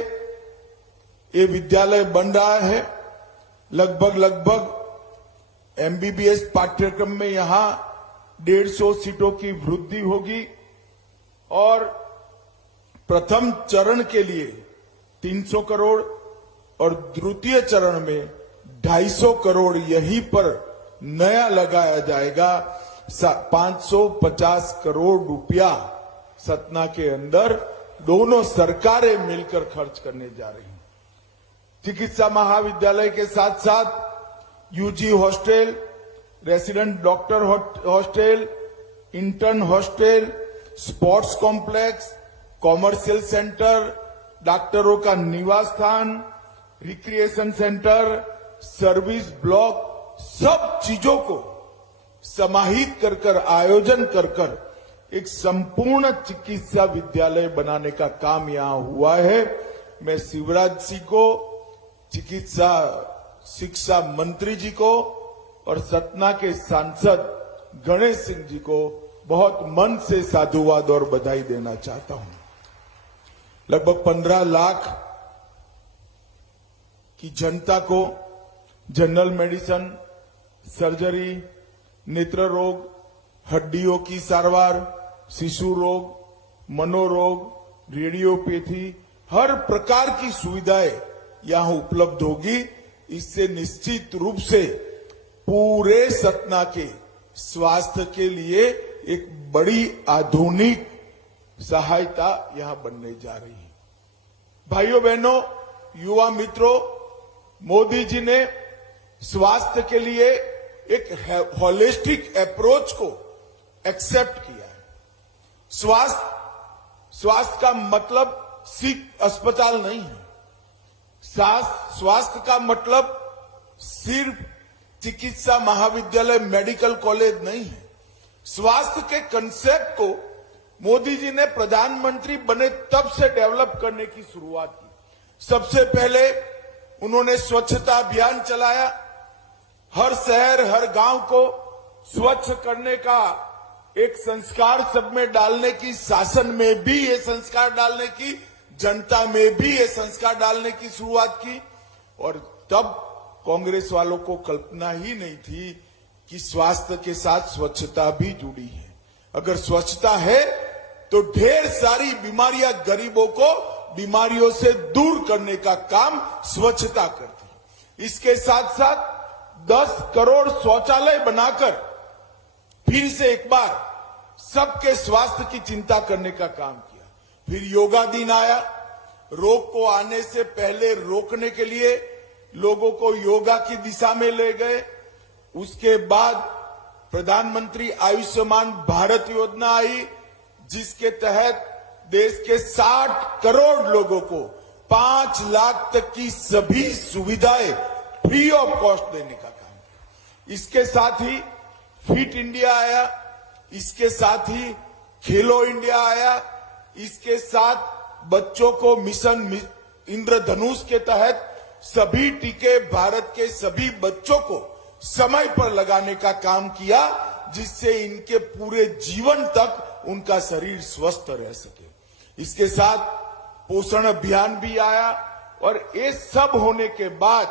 ये विद्यालय बन रहा है। लगभग एमबीबीएस पाठ्यक्रम में यहां 150 सीटों की वृद्धि होगी और प्रथम चरण के लिए 300 करोड़ और द्वितीय चरण में 250 करोड़ यहीं पर नया लगाया जाएगा। 550 करोड़ रुपया सतना के अंदर दोनों सरकारें मिलकर खर्च करने जा रही हैं। चिकित्सा महाविद्यालय के साथ साथ UG hostel, resident doctor hostel, intern hostel, sports complex, commercial centre, डॉक्टरों का निवास स्थान, रिक्रिएशन सेंटर, सर्विस ब्लॉक, सब चीजों को समाहित कर आयोजन कर एक संपूर्ण चिकित्सा विद्यालय बनाने का काम यहां हुआ है। मैं शिवराज सिंह को, चिकित्सा शिक्षा मंत्री जी को और सतना के सांसद गणेश सिंह जी को बहुत मन से साधुवाद और बधाई देना चाहता हूं। लगभग 15 लाख की जनता को जनरल मेडिसिन, सर्जरी, नेत्र रोग, हड्डियों की सारवार, शिशु रोग, मनोरोग, रेडियोपैथी, हर प्रकार की सुविधाएं यहां उपलब्ध होगी। इससे निश्चित रूप से पूरे सतना के स्वास्थ्य के लिए एक बड़ी आधुनिक सहायता यहां बनने जा रही है। भाइयों बहनों, युवा मित्रों, मोदी जी ने स्वास्थ्य के लिए एक होलिस्टिक अप्रोच को एक्सेप्ट किया है। स्वास्थ्य का मतलब सिर्फ अस्पताल नहीं है। स्वास्थ्य का मतलब सिर्फ चिकित्सा महाविद्यालय, मेडिकल कॉलेज नहीं है। स्वास्थ्य के कंसेप्ट को मोदी जी ने प्रधानमंत्री बने तब से डेवलप करने की शुरुआत की। सबसे पहले उन्होंने स्वच्छता अभियान चलाया। हर शहर, हर गांव को स्वच्छ करने का एक संस्कार सब में डालने की, शासन में भी ये संस्कार डालने की, जनता में भी ये संस्कार डालने की शुरुआत की। और तब कांग्रेस वालों को कल्पना ही नहीं थी कि स्वास्थ्य के साथ स्वच्छता भी जुड़ी है। अगर स्वच्छता है तो ढेर सारी बीमारियां, गरीबों को बीमारियों से दूर करने का काम स्वच्छता करती है। इसके साथ साथ 10 करोड़ शौचालय बनाकर फिर से एक बार सबके स्वास्थ्य की चिंता करने का काम किया। फिर योगा दिन आया। रोग को आने से पहले रोकने के लिए लोगों को योगा की दिशा में ले गए। उसके बाद प्रधानमंत्री आयुष्मान भारत योजना आई, जिसके तहत देश के 60 करोड़ लोगों को 5 लाख तक की सभी सुविधाएं फ्री ऑफ कॉस्ट देने का काम किया। इसके साथ ही फिट इंडिया आया, इसके साथ ही खेलो इंडिया आया, इसके साथ बच्चों को मिशन इंद्रधनुष के तहत सभी टीके भारत के सभी बच्चों को समय पर लगाने का काम किया, जिससे इनके पूरे जीवन तक उनका शरीर स्वस्थ रह सके। इसके साथ पोषण अभियान भी आया। और ये सब होने के बाद,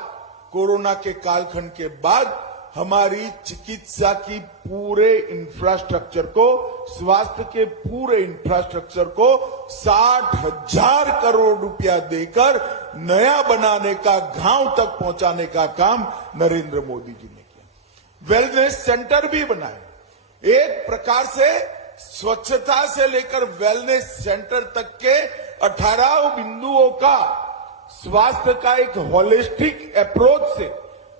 कोरोना के कालखंड के बाद, हमारी चिकित्सा की पूरे इंफ्रास्ट्रक्चर को, स्वास्थ्य के पूरे इंफ्रास्ट्रक्चर को 60,000 करोड़ रुपया देकर नया बनाने का, गांव तक पहुंचाने का काम नरेंद्र मोदी जी ने किया। वेलनेस सेंटर भी बनाए। एक प्रकार से स्वच्छता से लेकर वेलनेस सेंटर तक के 18 बिंदुओं का स्वास्थ्य का एक होलिस्टिक अप्रोच से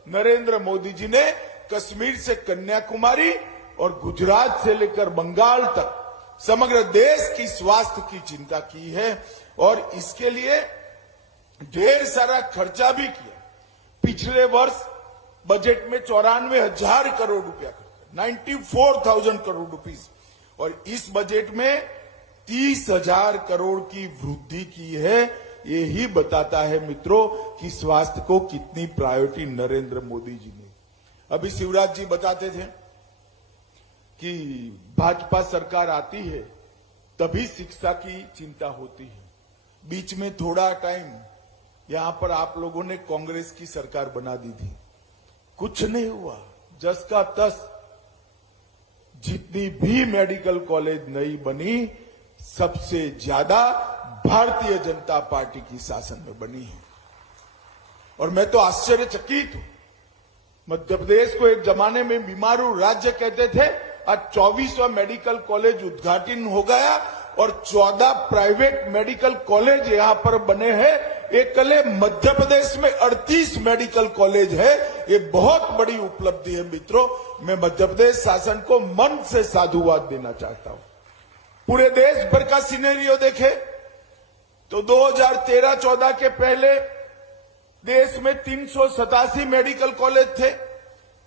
नरेंद्र मोदी जी ने कश्मीर से कन्याकुमारी और गुजरात से लेकर बंगाल तक समग्र देश की स्वास्थ्य की चिंता की है। और इसके लिए ढेर सारा खर्चा भी किया। पिछले वर्ष बजट में 94,000 करोड़ रुपया खर्चा, 94,000 करोड़ रुपीस। और इस बजट में 30,000 करोड़ की वृद्धि की है। यही बताता है मित्रों कि स्वास्थ्य को कितनी प्रायोरिटी नरेंद्र मोदी जी ने। अभी शिवराज जी बताते थे कि भाजपा सरकार आती है तभी शिक्षा की चिंता होती है। बीच में थोड़ा टाइम यहां पर आप लोगों ने कांग्रेस की सरकार बना दी थी, कुछ नहीं हुआ। जस का तस जितनी भी मेडिकल कॉलेज नई बनी, सबसे ज्यादा भारतीय जनता पार्टी की शासन में बनी है। और मैं तो आश्चर्यचकित हूं। मध्य प्रदेश को एक जमाने में बीमारू राज्य कहते थे, आज 24वां मेडिकल कॉलेज उद्घाटन हो गया और 14 प्राइवेट मेडिकल कॉलेज यहां पर बने हैं। एक कले मध्य प्रदेश में 38 मेडिकल कॉलेज है। ये बहुत बड़ी उपलब्धि है मित्रों। मैं मध्य प्रदेश शासन को मन से साधुवाद देना चाहता हूं। पूरे देश भर का सिनेरियो देखे तो 2013-14 के पहले देश में 387 मेडिकल कॉलेज थे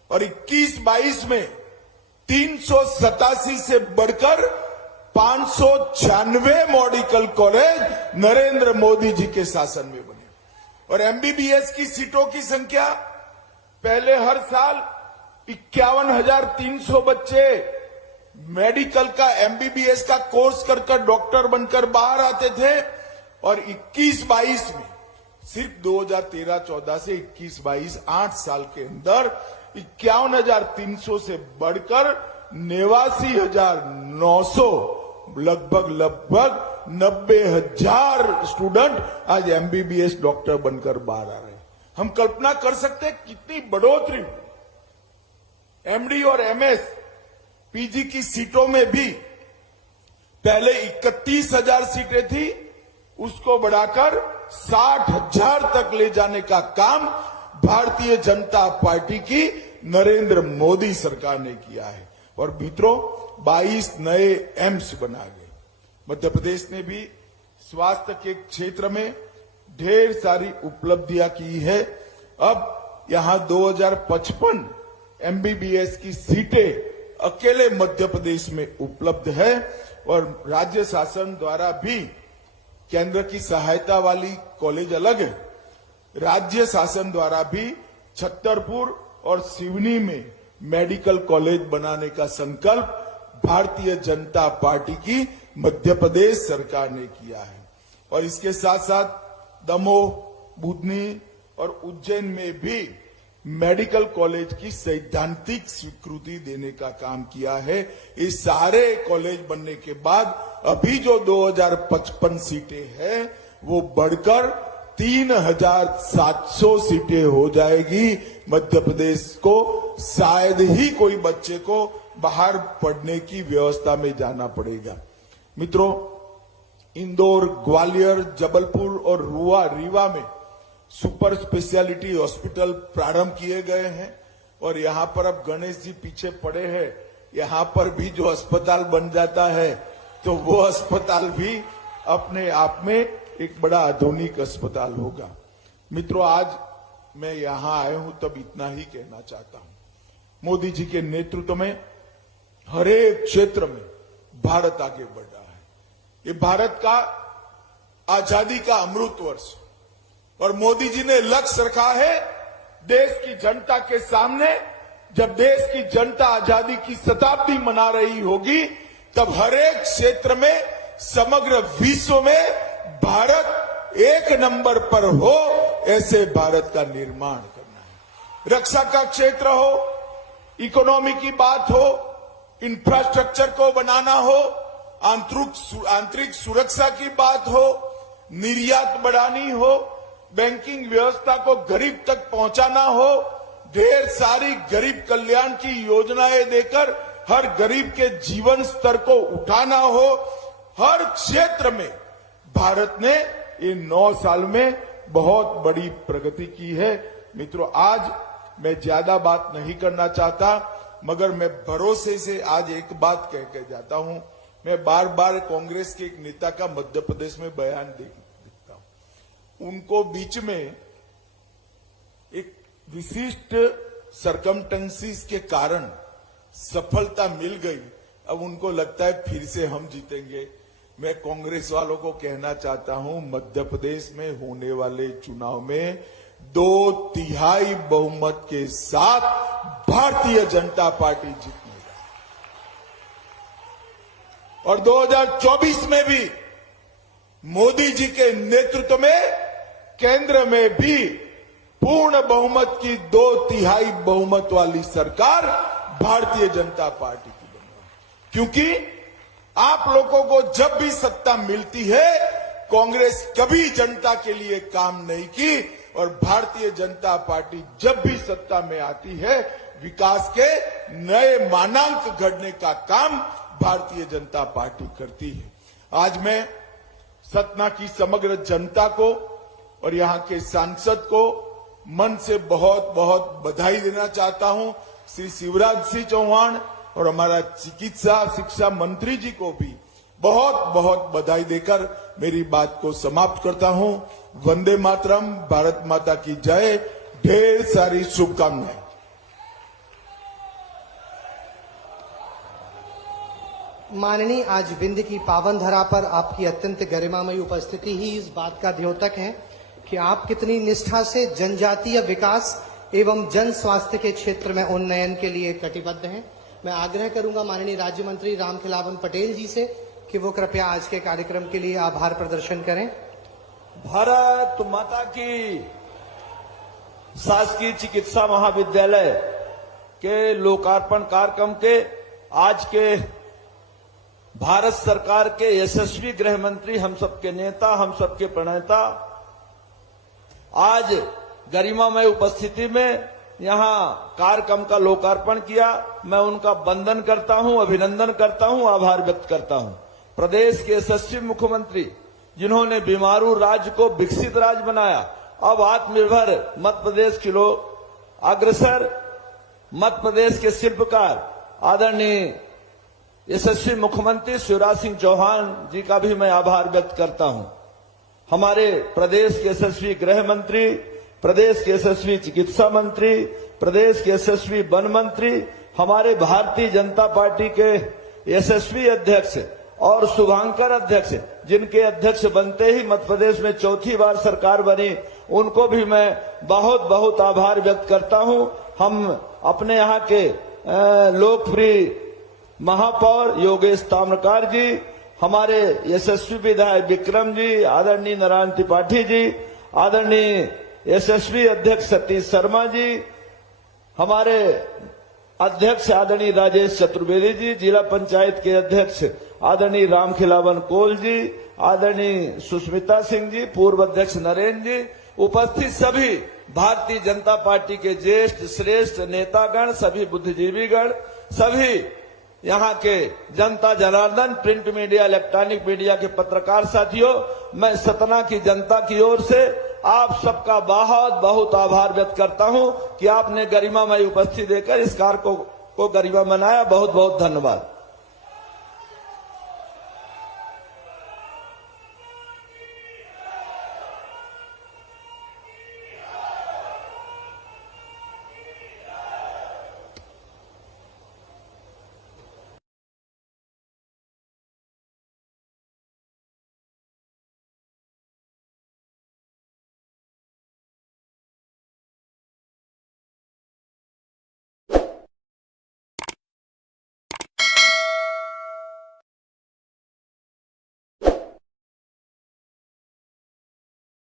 और 21-22 में 387 से बढ़कर 596 मेडिकल कॉलेज नरेंद्र मोदी जी के शासन में बने। और एमबीबीएस की सीटों की संख्या, पहले हर साल 51,300 बच्चे मेडिकल का, एमबीबीएस का कोर्स कर डॉक्टर बनकर बाहर आते थे। और 21-22 में सिर्फ 2013-14 से 21-22 8 साल के अंदर 51,300 से बढ़कर 89,900 लगभग 90,000 स्टूडेंट आज एमबीबीएस डॉक्टर बनकर बाहर आ रहे हैं। हम कल्पना कर सकते हैं कितनी बढ़ोतरी हुई। एमडी और एमएस पीजी की सीटों में भी पहले 31,000 सीटें थी, उसको बढ़ाकर 60,000 तक ले जाने का काम भारतीय जनता पार्टी की नरेंद्र मोदी सरकार ने किया है। और मित्रों, 22 नए एम्स बना गए। मध्य प्रदेश ने भी स्वास्थ्य के क्षेत्र में ढेर सारी उपलब्धियां की है। अब यहां 2055 एमबीबीएस की सीटें अकेले मध्य प्रदेश में उपलब्ध है और राज्य शासन द्वारा भी केंद्र की सहायता वाली कॉलेज अलग है। राज्य शासन द्वारा भी छतरपुर और सिवनी में मेडिकल कॉलेज बनाने का संकल्प भारतीय जनता पार्टी की मध्य प्रदेश सरकार ने किया है। और इसके साथ साथ दमोह, बुधनी और उज्जैन में भी मेडिकल कॉलेज की सैद्धांतिक स्वीकृति देने का काम किया है। इस सारे कॉलेज बनने के बाद अभी जो 2055 सीटें हैं वो बढ़कर 3,700 सीटें हो जाएगी। मध्य प्रदेश को शायद ही कोई बच्चे को बाहर पढ़ने की व्यवस्था में जाना पड़ेगा। मित्रों, इंदौर, ग्वालियर, जबलपुर और रीवा में सुपर स्पेशलिटी हॉस्पिटल प्रारंभ किए गए हैं और यहां पर अब गणेश जी पीछे पड़े हैं। यहां पर भी जो अस्पताल बन जाता है तो वो अस्पताल भी अपने आप में एक बड़ा आधुनिक अस्पताल होगा। मित्रों, आज मैं यहां आया हूं तब इतना ही कहना चाहता हूं। मोदी जी के नेतृत्व में हर एक क्षेत्र में भारत आगे बढ़ रहा है। ये भारत का आजादी का अमृत वर्ष और मोदी जी ने लक्ष्य रखा है देश की जनता के सामने, जब देश की जनता आजादी की शताब्दी मना रही होगी तब हर एक क्षेत्र में समग्र विश्व में भारत एक नंबर पर हो, ऐसे भारत का निर्माण करना है। रक्षा का क्षेत्र हो, इकोनॉमी की बात हो, इंफ्रास्ट्रक्चर को बनाना हो, आंतरिक सुरक्षा की बात हो, निर्यात बढ़ानी हो, बैंकिंग व्यवस्था को गरीब तक पहुंचाना हो, ढेर सारी गरीब कल्याण की योजनाएं देकर हर गरीब के जीवन स्तर को उठाना हो, हर क्षेत्र में भारत ने इन 9 साल में बहुत बड़ी प्रगति की है। मित्रों, आज मैं ज्यादा बात नहीं करना चाहता, मगर मैं भरोसे से आज एक बात कह के जाता हूं। मैं बार बार कांग्रेस के एक नेता का मध्य प्रदेश में बयान देखता हूं। उनको बीच में एक विशिष्ट सरकमटेंसीज के कारण सफलता मिल गई। अब उनको लगता है फिर से हम जीतेंगे। मैं कांग्रेस वालों को कहना चाहता हूं, मध्य प्रदेश में होने वाले चुनाव में 2/3 बहुमत के साथ भारतीय जनता पार्टी जीतेगी और 2024 में भी मोदी जी के नेतृत्व में केंद्र में भी पूर्ण बहुमत की 2/3 बहुमत वाली सरकार भारतीय जनता पार्टी की बनेगी। क्योंकि आप लोगों को जब भी सत्ता मिलती है, कांग्रेस कभी जनता के लिए काम नहीं की और भारतीय जनता पार्टी जब भी सत्ता में आती है, विकास के नए मानांक गढ़ने का काम भारतीय जनता पार्टी करती है। आज मैं सतना की समग्र जनता को और यहां के सांसद को मन से बहुत बहुत बधाई देना चाहता हूं। श्री शिवराज सिंह चौहान और हमारा चिकित्सा शिक्षा मंत्री जी को भी बहुत बहुत बधाई देकर मेरी बात को समाप्त करता हूं। वंदे मातरम, भारत माता की जय, ढेर सारी शुभकामनाएं। माननीय, आज विंध्य की पावन धरा पर आपकी अत्यंत गरिमामयी उपस्थिति ही इस बात का द्योतक है कि आप कितनी निष्ठा से जनजातीय विकास एवं जन स्वास्थ्य के क्षेत्र में उन्नयन के लिए कटिबद्ध हैं। मैं आग्रह करूंगा माननीय राज्य मंत्री रामखिलावन पटेल जी से कि वो कृपया आज के कार्यक्रम के लिए आभार प्रदर्शन करें। भारत माता की। शासकीय चिकित्सा महाविद्यालय के लोकार्पण कार्यक्रम के आज के भारत सरकार के यशस्वी गृह मंत्री, हम सबके नेता, हम सबके प्रणेता आज गरिमामय उपस्थिति में यहां कार्यक्रम का लोकार्पण किया। मैं उनका वंदन करता हूं, अभिनंदन करता हूं, आभार व्यक्त करता हूं। प्रदेश के यशस्वी मुख्यमंत्री जिन्होंने बीमारू राज्य को विकसित राज्य बनाया, अब आत्मनिर्भर मध्य प्रदेश की लोग अग्रसर, मध्य प्रदेश के शिल्पकार आदरणीय यशस्वी मुख्यमंत्री शिवराज सिंह चौहान जी का भी मैं आभार व्यक्त करता हूं। हमारे प्रदेश के यशस्वी गृह मंत्री, प्रदेश के यशस्वी चिकित्सा मंत्री, प्रदेश के यशस्वी वन मंत्री, हमारे भारतीय जनता पार्टी के यशस्वी अध्यक्ष और शुभांकर अध्यक्ष, जिनके अध्यक्ष बनते ही मध्य प्रदेश में चौथी बार सरकार बनी, उनको भी मैं बहुत बहुत आभार व्यक्त करता हूं। हम अपने यहाँ के लोकप्रिय महापौर योगेश ताम्रकार जी, हमारे यशस्वी विधायक विक्रम जी, आदरणीय नारायण त्रिपाठी जी, आदरणीय यशस्वी अध्यक्ष सतीश शर्मा जी, हमारे अध्यक्ष आदरणीय राजेश चतुर्वेदी जी, जिला पंचायत के अध्यक्ष आदरणीय रामखिलावन कोल जी, आदरणीय सुष्मिता सिंह जी, पूर्व अध्यक्ष नरेंद्र जी, उपस्थित सभी भारतीय जनता पार्टी के ज्येष्ठ श्रेष्ठ नेतागण, सभी बुद्धिजीवीगण, सभी यहाँ के जनता Janardan, print media, electronic media के पत्रकार साथियों, मैं सतना की जनता की ओर से आप सबका बहुत बहुत आभार व्यक्त करता हूं कि आपने गरिमामय उपस्थिति देकर इस कार्य को गरिमा बनाया। बहुत बहुत धन्यवाद।